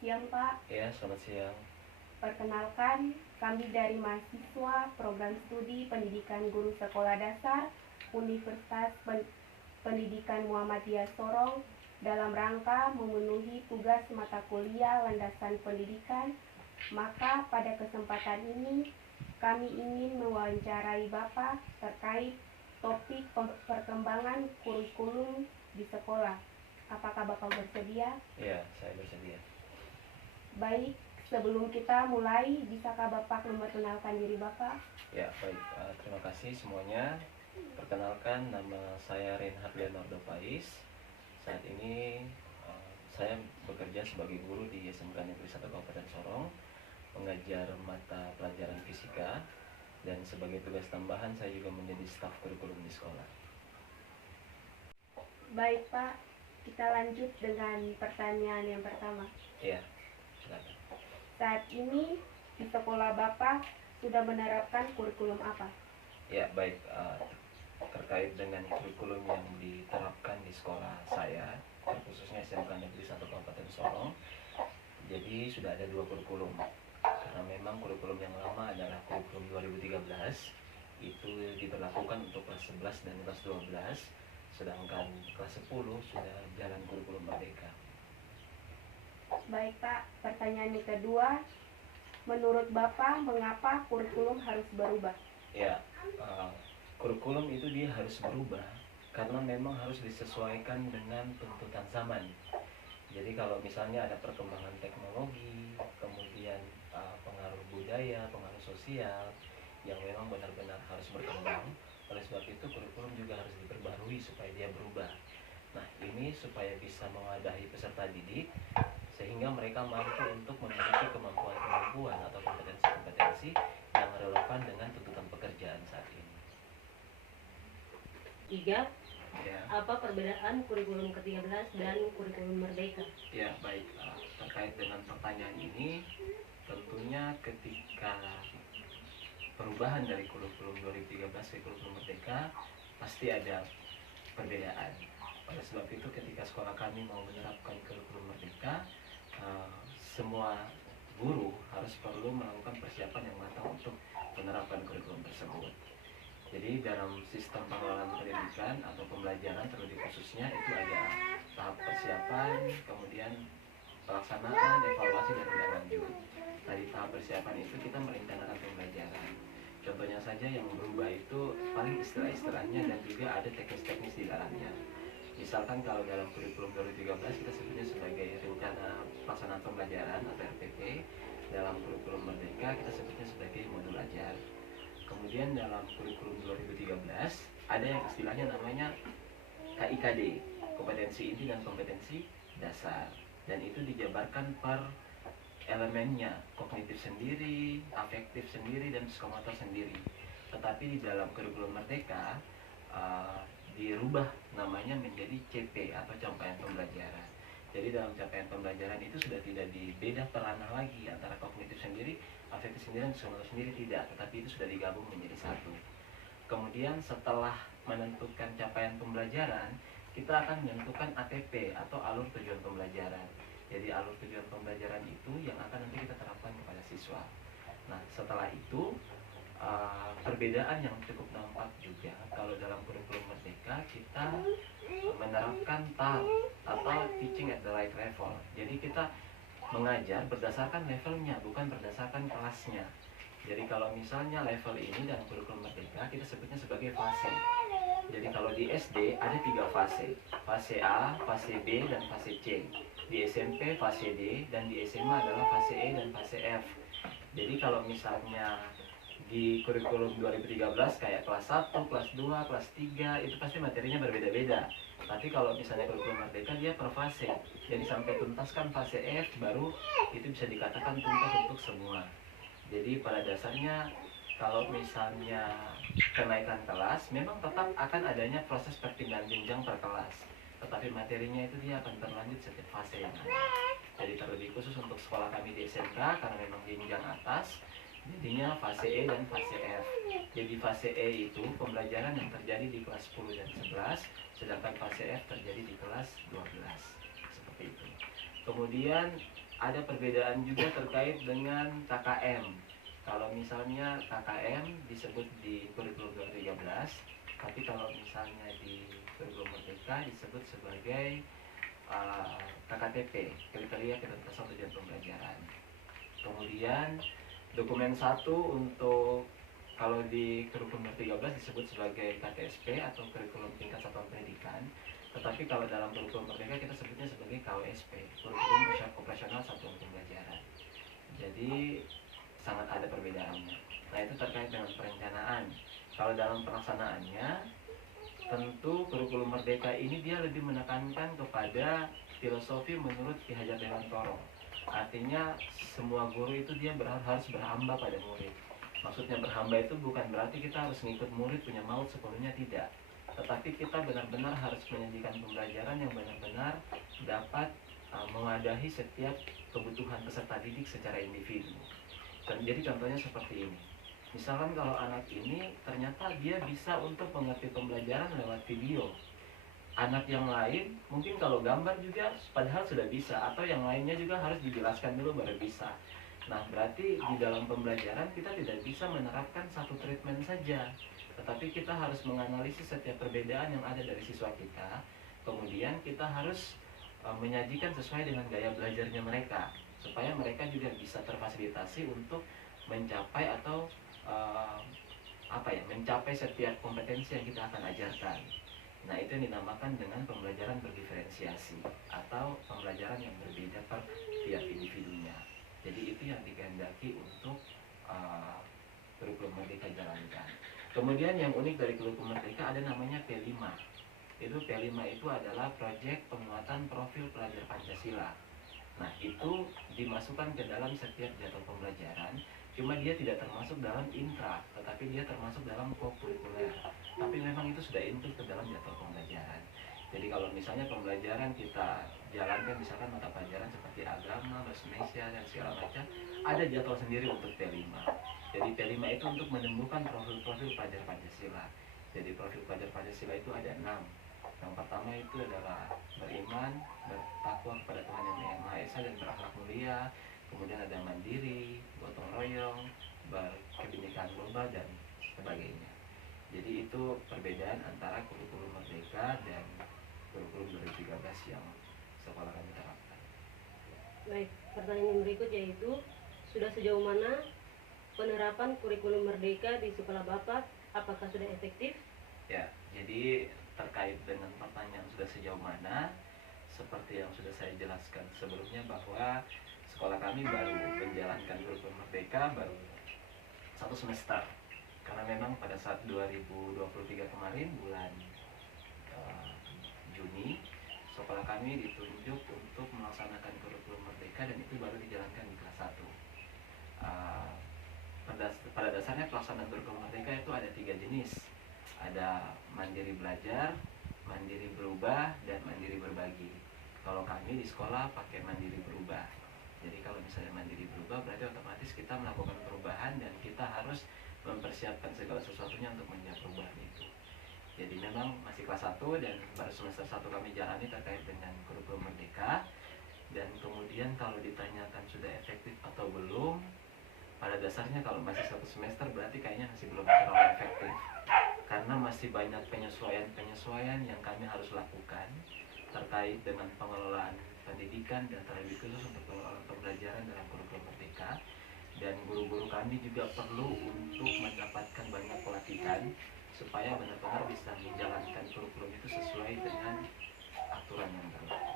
siang, Pak. Ya, selamat siang. Perkenalkan, kami dari mahasiswa Program Studi Pendidikan Guru Sekolah Dasar Universitas Pendidikan Muhammadiyah Sorong dalam rangka memenuhi tugas mata kuliah landasan pendidikan. Maka pada kesempatan ini kami ingin mewawancarai Bapak terkait topik perkembangan kurikulum di sekolah. Apakah Bapak bersedia? Ya, saya bersedia. Baik, sebelum kita mulai, bisakah Bapak memperkenalkan diri Bapak? Ya, baik. Terima kasih semuanya. Perkenalkan, nama saya Reinhard Leonardo Pais. Saat ini saya bekerja sebagai guru di SMK Negeri 1 Kabupaten Sorong, mengajar mata pelajaran fisika, dan sebagai tugas tambahan saya juga menjadi staf kurikulum di sekolah. Baik, Pak. Kita lanjut dengan pertanyaan yang pertama. Ya, silakan. Saat ini di sekolah Bapak sudah menerapkan kurikulum apa? Ya, baik. Terkait dengan kurikulum yang diterapkan di sekolah saya, khususnya SMK Negeri 1 Kabupaten Sorong, jadi sudah ada 2 kurikulum. Karena memang kurikulum yang lama adalah kurikulum 2013, itu diberlakukan untuk kelas 11 dan kelas 12, sedangkan kelas 10 sudah jalan kurikulum merdeka. Baik, Pak. Pertanyaan yang kedua, menurut Bapak mengapa kurikulum harus berubah? Ya, kurikulum itu dia harus berubah karena memang harus disesuaikan dengan tuntutan zaman. Jadi kalau misalnya ada perkembangan teknologi, kemudian pengaruh budaya, pengaruh sosial yang memang benar-benar harus berkembang, oleh sebab itu kurikulum juga harus diperbarui supaya dia berubah. Nah, ini supaya bisa mewadahi peserta didik sehingga mereka mampu untuk memiliki kemampuan-kemampuan atau kompetensi-kompetensi yang relevan dengan tuntutan pekerjaan saat ini. 3. Ya. Apa perbedaan kurikulum ke-13 dan kurikulum merdeka? Ya, baik. Terkait dengan pertanyaan ini, tentunya ketika perubahan dari kurikulum 2013 ke kurikulum merdeka pasti ada perbedaan. Oleh sebab itu ketika sekolah kami mau menerapkan kurikulum merdeka, semua guru harus perlu melakukan persiapan yang matang untuk menerapkan kurikulum tersebut. Jadi dalam sistem pengelolaan pendidikan atau pembelajaran terlebih khususnya itu ada tahap persiapan, kemudian pelaksanaan, evaluasi, dan tindak lanjut. Nah, di tahap persiapan itu kita merencanakan pembelajaran. Contohnya saja yang berubah itu paling istilah-istilahnya dan juga ada teknis-teknis di dalamnya. Misalkan kalau dalam kurikulum 2013 kita sebutnya sebagai rencana pelaksanaan pembelajaran atau RPP, dalam kurikulum merdeka kita sebutnya sebagai modul ajar. Kemudian dalam kurikulum 2013 ada yang istilahnya namanya KIKD, kompetensi inti dan kompetensi dasar, dan itu dijabarkan per elemennya, kognitif sendiri, afektif sendiri, dan psikomotor sendiri. Tetapi di dalam kurikulum merdeka dirubah namanya menjadi CP atau capaian pembelajaran. Jadi dalam capaian pembelajaran itu sudah tidak dibeda peranah lagi antara kognitif sendiri, afektif sendiri, dan psikomotor sendiri, tidak, tetapi itu sudah digabung menjadi satu. Kemudian setelah menentukan capaian pembelajaran, kita akan menentukan ATP atau alur tujuan pembelajaran. Jadi alur tujuan pembelajaran itu yang akan nanti kita terapkan kepada siswa. Nah, setelah itu perbedaan yang cukup nampak juga kalau dalam kurikulum merdeka kita menerapkan TAL atau teaching at the right level. Jadi kita mengajar berdasarkan levelnya, bukan berdasarkan kelasnya. Jadi kalau misalnya level ini dalam kurikulum merdeka kita sebutnya sebagai fase. Jadi kalau di SD ada 3 fase, fase A, fase B, dan fase C. Di SMP fase D, dan di SMA adalah fase E dan fase F. Jadi kalau misalnya di kurikulum 2013 kayak kelas 1, kelas 2, kelas 3 itu pasti materinya berbeda-beda. Tapi kalau misalnya kurikulum merdeka dia per fase. Jadi sampai tuntaskan fase F baru itu bisa dikatakan tuntas untuk semua. Jadi pada dasarnya kalau misalnya kenaikan kelas memang tetap akan adanya proses perpindahan jenjang per kelas. Tetapi materinya itu dia akan berlanjut setiap fase yang ada. Jadi terlebih khusus untuk sekolah kami di SMK karena memang jenjang atas, jadinya fase E dan fase F. Jadi fase E itu pembelajaran yang terjadi di kelas 10 dan 11, sedangkan fase F terjadi di kelas 12. Seperti itu. Kemudian ada perbedaan juga terkait dengan KKM. Kalau misalnya KKM disebut di kurikulum 2013, tapi kalau misalnya di kurikulum Merdeka disebut sebagai KKTP, kriteria ketuntasan tujuan pembelajaran. Kemudian dokumen 1 untuk kalau di kurikulum 13 disebut sebagai KTSP atau kurikulum tingkat satuan pendidikan. Tetapi kalau dalam kurikulum Merdeka kita sebutnya sebagai KWSP, kurikulum operasional satuan pembelajaran. Jadi sangat ada perbedaannya. Nah, itu terkait dengan perencanaan. Kalau dalam pelaksanaannya, tentu kurikulum Merdeka ini dia lebih menekankan kepada filosofi menurut Ki Hajar Dewantoro. Artinya semua guru itu dia harus berhamba pada murid. Maksudnya berhamba itu bukan berarti kita harus ngikut murid punya maut sepenuhnya, tidak. Tetapi kita benar-benar harus menyajikan pembelajaran yang benar-benar dapat mewadahi setiap kebutuhan peserta didik secara individu. Jadi contohnya seperti ini. Misalkan kalau anak ini ternyata dia bisa untuk mengerti pembelajaran lewat video. Anak yang lain mungkin kalau gambar juga padahal sudah bisa, atau yang lainnya juga harus dijelaskan dulu baru bisa. Nah, berarti di dalam pembelajaran kita tidak bisa menerapkan satu treatment saja, tetapi kita harus menganalisis setiap perbedaan yang ada dari siswa kita. Kemudian kita harus menyajikan sesuai dengan gaya belajarnya mereka, supaya mereka juga bisa terfasilitasi untuk mencapai atau mencapai setiap kompetensi yang kita akan ajarkan. Nah, itu yang dinamakan dengan pembelajaran berdiferensiasi atau pembelajaran yang berbeda per tiap individunya. Jadi itu yang dikehendaki untuk kurikulum Merdeka jalankan. Kemudian yang unik dari kurikulum Merdeka ada namanya P5. P5 itu adalah proyek penguatan profil pelajar Pancasila. Nah, itu dimasukkan ke dalam setiap jadwal pembelajaran. Cuma dia tidak termasuk dalam intra, tetapi dia termasuk dalam kokurikuler. Tapi memang itu sudah input ke dalam jadwal pembelajaran. Jadi kalau misalnya pembelajaran kita jalankan misalkan mata pelajaran seperti agama, bahasa Indonesia dan segala macam, ada jadwal sendiri untuk P5. Jadi P5 itu untuk menemukan profil-profil pelajar Pancasila. Jadi profil pelajar Pancasila itu ada 6. Yang pertama itu adalah beriman, bertakwa kepada Tuhan Yang Maha Esa dan berakhlak mulia. Kemudian ada mandiri, gotong royong, berkebinekaan global dan sebagainya. Jadi itu perbedaan antara kurikulum Merdeka dan kurikulum 2013 yang sekolah kami terapkan. Baik, pertanyaan berikut yaitu sudah sejauh mana penerapan kurikulum Merdeka di sekolah Bapak? Apakah sudah efektif? Ya, jadi terkait dengan pertanyaan sudah sejauh mana, seperti yang sudah saya jelaskan sebelumnya bahwa sekolah kami baru menjalankan kurikulum Merdeka baru 1 semester. Karena memang pada saat 2023 kemarin bulan Juni, sekolah kami ditunjuk untuk melaksanakan kurikulum Merdeka dan itu baru dijalankan di kelas 1. Pada dasarnya pelaksanaan kurikulum Merdeka itu ada 3 jenis. Ada mandiri belajar, mandiri berubah, dan mandiri berbagi. Kalau kami di sekolah pakai mandiri berubah. Jadi kalau misalnya mandiri berubah berarti otomatis kita melakukan perubahan dan kita harus mempersiapkan segala sesuatunya untuk menjawab perubahan itu. Jadi memang masih kelas 1 dan baru semester 1 kami jalani terkait dengan kurikulum Merdeka. Dan kemudian kalau ditanyakan sudah efektif atau belum, pada dasarnya kalau masih 1 semester berarti kayaknya masih belum terlalu efektif. Karena masih banyak penyesuaian yang kami harus lakukan terkait dengan pengelolaan pendidikan dan terlebih khusus untuk pengelolaan pembelajaran dalam kurikulum Merdeka. Dan guru-guru kami juga perlu untuk mendapatkan banyak pelatihan supaya benar-benar bisa menjalankan kurikulum itu sesuai dengan aturan yang berlaku.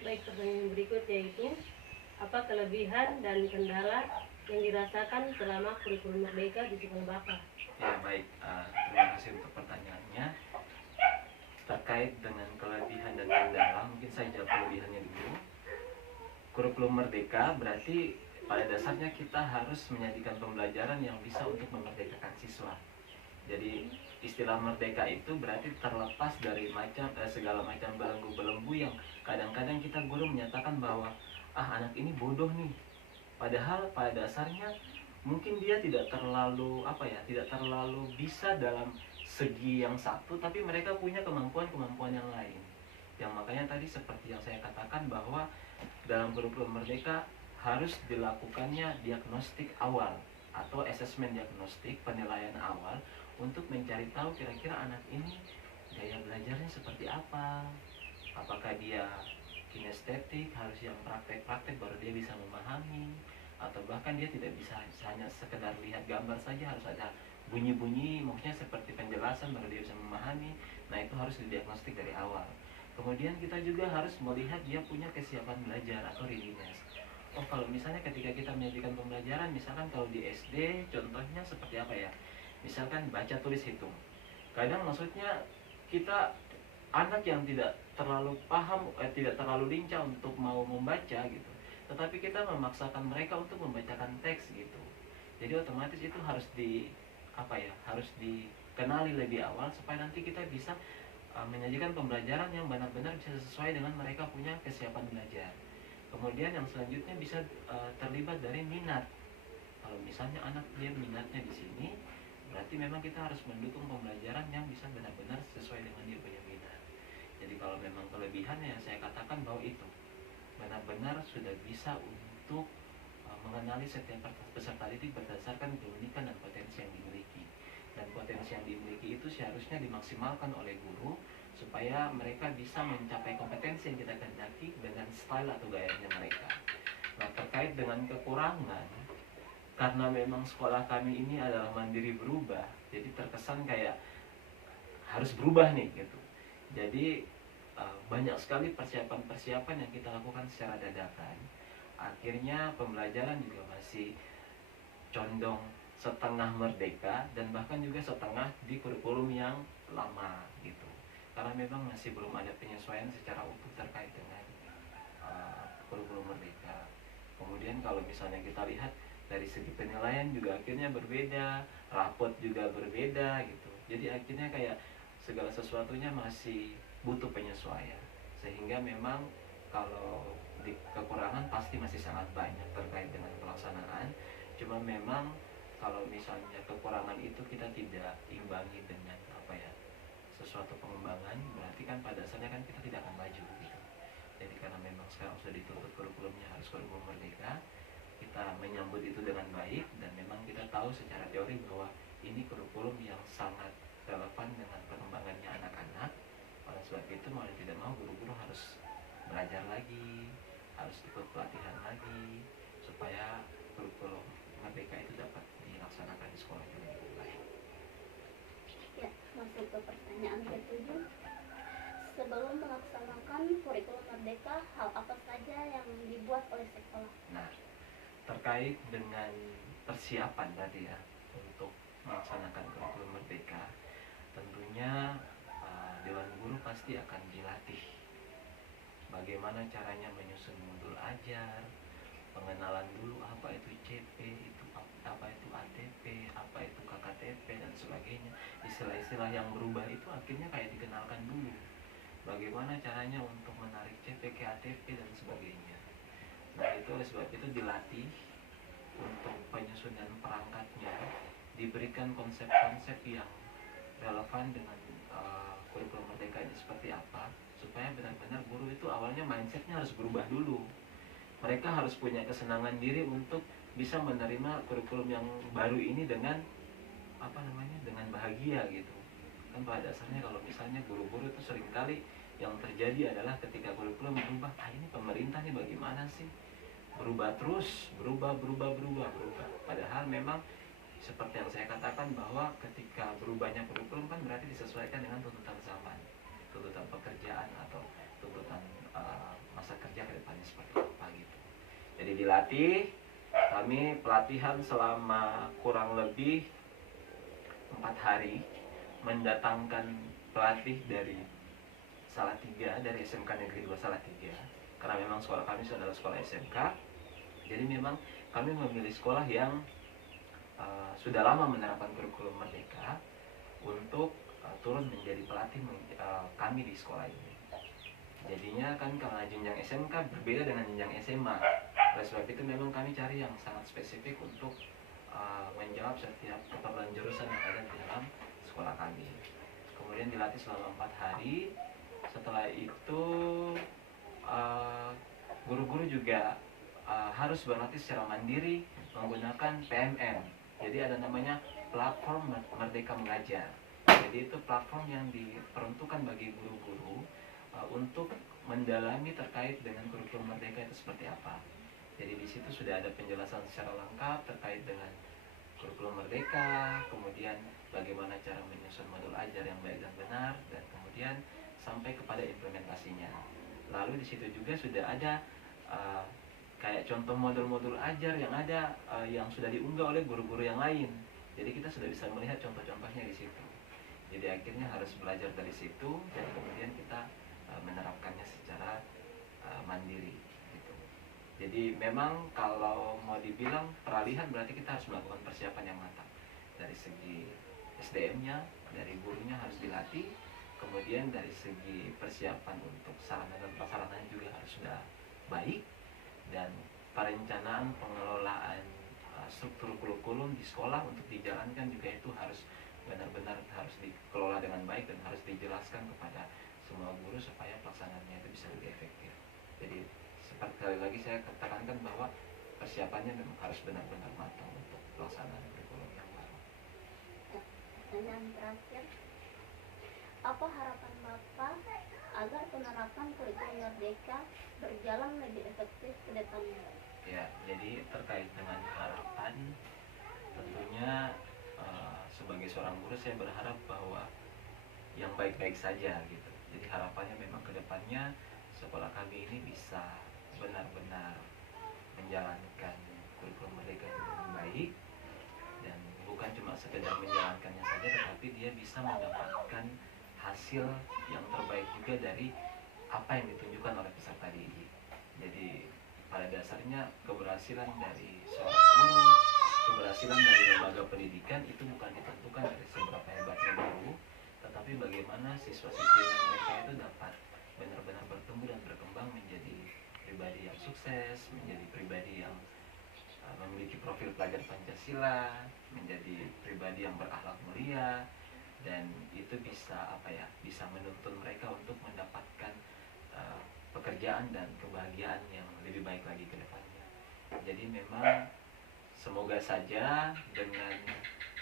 Baik, pertanyaan berikut yaitu apa kelebihan dan kendala yang dirasakan selama kurikulum Merdeka di sekolah Bapak? Ya baik, terima kasih untuk pertanyaannya. Terkait dengan kelebihan dan kendala, mungkin saya jawab kelebihannya dulu. Kurikulum Merdeka berarti pada dasarnya kita harus menyajikan pembelajaran yang bisa untuk memerdekakan siswa. Jadi istilah merdeka itu berarti terlepas dari segala macam belenggu-belenggu yang kadang-kadang kita guru menyatakan bahwa anak ini bodoh nih. Padahal pada dasarnya mungkin dia tidak terlalu bisa dalam segi yang satu, tapi mereka punya kemampuan yang lain. Yang makanya tadi seperti yang saya katakan bahwa dalam kurikulum merdeka harus dilakukannya diagnostik awal atau asesmen diagnostik, penilaian awal untuk mencari tahu kira-kira anak ini gaya belajarnya seperti apa. Apakah dia kinestetik, harus yang praktek-praktek baru dia bisa memahami, atau bahkan dia tidak bisa hanya sekedar lihat gambar saja, harus ada bunyi-bunyi, maksudnya seperti penjelasan baru dia bisa memahami. Nah, itu harus didiagnostik dari awal. Kemudian kita juga harus melihat dia punya kesiapan belajar atau readiness. Oh, kalau misalnya ketika kita menyajikan pembelajaran, misalkan kalau di SD contohnya seperti apa ya, misalkan baca tulis hitung, kadang maksudnya kita anak yang tidak terlalu paham, tidak terlalu lincah untuk mau membaca gitu, tetapi kita memaksakan mereka untuk membacakan teks gitu. Jadi otomatis itu harus harus dikenali lebih awal supaya nanti kita bisa menyajikan pembelajaran yang benar-benar bisa sesuai dengan mereka punya kesiapan belajar. Kemudian yang selanjutnya bisa terlibat dari minat. Kalau misalnya anak dia minatnya di sini, berarti memang kita harus mendukung pembelajaran yang bisa benar-benar sesuai dengan dia punya minat. Jadi kalau memang kelebihannya saya katakan bahwa itu benar-benar sudah bisa untuk mengenali setiap peserta didik berdasarkan keunikan dan potensi yang dimiliki. Dan potensi yang dimiliki itu seharusnya dimaksimalkan oleh guru supaya mereka bisa mencapai kompetensi yang kita kehendaki dengan style atau gayanya mereka. Nah, terkait dengan kekurangan, karena memang sekolah kami ini adalah mandiri berubah, jadi terkesan kayak harus berubah nih gitu. Jadi banyak sekali persiapan-persiapan yang kita lakukan secara dadakan. Akhirnya pembelajaran juga masih condong setengah merdeka dan bahkan juga setengah di kurikulum yang lama gitu. Karena memang masih belum ada penyesuaian secara utuh terkait dengan kurikulum merdeka. Kemudian kalau misalnya kita lihat dari segi penilaian juga akhirnya berbeda, rapot juga berbeda gitu. Jadi akhirnya kayak segala sesuatunya masih butuh penyesuaian. Sehingga memang kalau di kekurangan pasti masih sangat banyak terkait dengan pelaksanaan. Cuma memang kalau misalnya kekurangan itu kita tidak imbangi dengan sesuatu pengembangan, berarti kan pada dasarnya kan kita tidak akan maju gitu. Jadi karena memang sekarang sudah dituntut kurikulumnya harus kurikulum merdeka, kita menyambut itu dengan baik dan memang kita tahu secara teori bahwa ini kurikulum yang sangat relevan dengan perkembangannya anak-anak. Oleh sebab itu mau tidak mau guru-guru harus belajar lagi, harus ikut pelatihan lagi supaya kurikulum merdeka itu dapat dilaksanakan di sekolah yang lebih baik. Ya, masuk ke pertanyaan ke-7. Sebelum melaksanakan kurikulum merdeka, hal apa saja yang dibuat oleh sekolah? Nah, terkait dengan persiapan tadi ya untuk melaksanakan kurikulum merdeka, tentunya Dewan Guru pasti akan dilatih bagaimana caranya menyusun modul ajar, pengenalan dulu apa itu CP, apa itu ATP, apa itu KKTP dan sebagainya. Istilah-istilah yang berubah itu akhirnya kayak dikenalkan dulu. Bagaimana caranya untuk menarik CP ke ATP dan sebagainya. Nah, itu oleh sebab itu dilatih untuk penyusunan perangkatnya, diberikan konsep-konsep yang relevan dengan kurikulum merdeka ini seperti apa, supaya benar-benar guru itu awalnya mindsetnya harus berubah dulu. Mereka harus punya kesenangan diri untuk bisa menerima kurikulum yang baru ini dengan dengan bahagia gitu. Kan pada dasarnya kalau misalnya guru-guru itu seringkali yang terjadi adalah ketika kurikulum berubah, ini pemerintah nih bagaimana sih? Berubah terus, berubah. Padahal memang seperti yang saya katakan bahwa ketika berubahnya kurikulum kan berarti disesuaikan dengan tuntutan zaman, tuntutan pekerjaan atau tuntutan masa kerja ke depannya seperti apa gitu. Jadi dilatih, kami pelatihan selama kurang lebih 4 hari, mendatangkan pelatih dari Salatiga, dari SMK Negeri 2 Salatiga, karena memang sekolah kami adalah sekolah SMK. Jadi memang kami memilih sekolah yang sudah lama menerapkan kurikulum merdeka untuk turun menjadi pelatih kami di sekolah ini. Jadinya kan karena jenjang SMK berbeda dengan jenjang SMA. Oleh sebab itu memang kami cari yang sangat spesifik untuk menjawab setiap keperluan jurusan yang ada di dalam sekolah kami. Kemudian dilatih selama 4 hari Setelah itu guru-guru juga harus berlatih secara mandiri menggunakan PMM. Jadi ada namanya platform Merdeka Mengajar. Jadi itu platform yang diperuntukkan bagi guru-guru untuk mendalami terkait dengan kurikulum Merdeka itu seperti apa. Jadi di situ sudah ada penjelasan secara lengkap terkait dengan kurikulum Merdeka, kemudian bagaimana cara menyusun modul ajar yang baik dan benar, dan kemudian sampai kepada implementasinya. Lalu di situ juga sudah ada kayak contoh modul-modul ajar yang ada yang sudah diunggah oleh guru-guru yang lain. Jadi kita sudah bisa melihat contoh-contohnya di situ. Jadi akhirnya harus belajar dari situ dan kemudian kita menerapkannya secara mandiri. Gitu. Jadi memang kalau mau dibilang peralihan berarti kita harus melakukan persiapan yang matang dari segi SDM-nya, dari gurunya harus dilatih, kemudian dari segi persiapan untuk sarana dan prasarana juga harus sudah baik, dan perencanaan pengelolaan struktur kurikulum di sekolah untuk dijalankan juga itu harus benar-benar harus dikelola dengan baik dan harus dijelaskan kepada semua guru supaya pelaksanaannya itu bisa lebih efektif. Jadi seperti kali lagi saya katakan bahwa persiapannya memang harus benar-benar matang untuk pelaksanaan kurikulum yang baru. Pertanyaan terakhir, apa harapan Bapak agar penerapan kurikulum Merdeka berjalan lebih efektif ke depannya? Ya, jadi terkait dengan harapan, tentunya sebagai seorang guru saya berharap bahwa yang baik-baik saja gitu. Jadi harapannya memang ke depannya sekolah kami ini bisa benar-benar menjalankan kurikulum Merdeka itu dengan baik, dan bukan cuma sekedar menjalankannya saja, tetapi dia bisa mendapatkan hasil yang terbaik juga dari apa yang ditunjukkan oleh peserta didik. Jadi pada dasarnya keberhasilan dari seorang guru, keberhasilan dari lembaga pendidikan itu bukan ditentukan dari seberapa hebatnya guru, tetapi bagaimana siswa-siswi mereka itu dapat benar-benar bertumbuh dan berkembang menjadi pribadi yang sukses, menjadi pribadi yang memiliki profil pelajar Pancasila, menjadi pribadi yang berakhlak mulia, dan itu bisa bisa menuntun mereka untuk mendapatkan pekerjaan dan kebahagiaan yang lebih baik lagi ke depannya. Jadi memang semoga saja dengan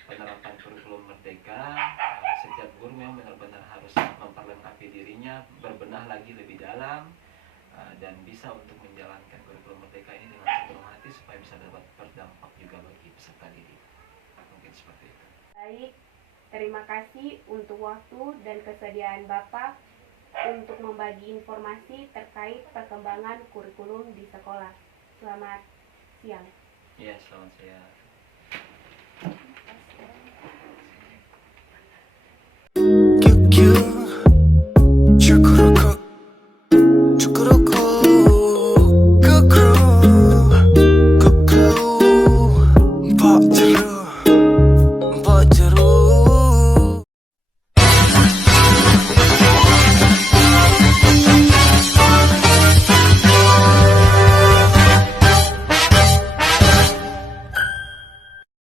penerapan kurikulum Merdeka setiap guru memang benar-benar harus memperlengkapi dirinya, berbenah lagi lebih dalam, dan bisa untuk menjalankan kurikulum Merdeka ini dengan sepenuh hati supaya bisa dapat berdampak juga bagi peserta didik. Mungkin seperti itu. Baik, terima kasih untuk waktu dan kesediaan Bapak untuk membagi informasi terkait perkembangan kurikulum di sekolah. Selamat siang. Iya, selamat siang. Terima kasih.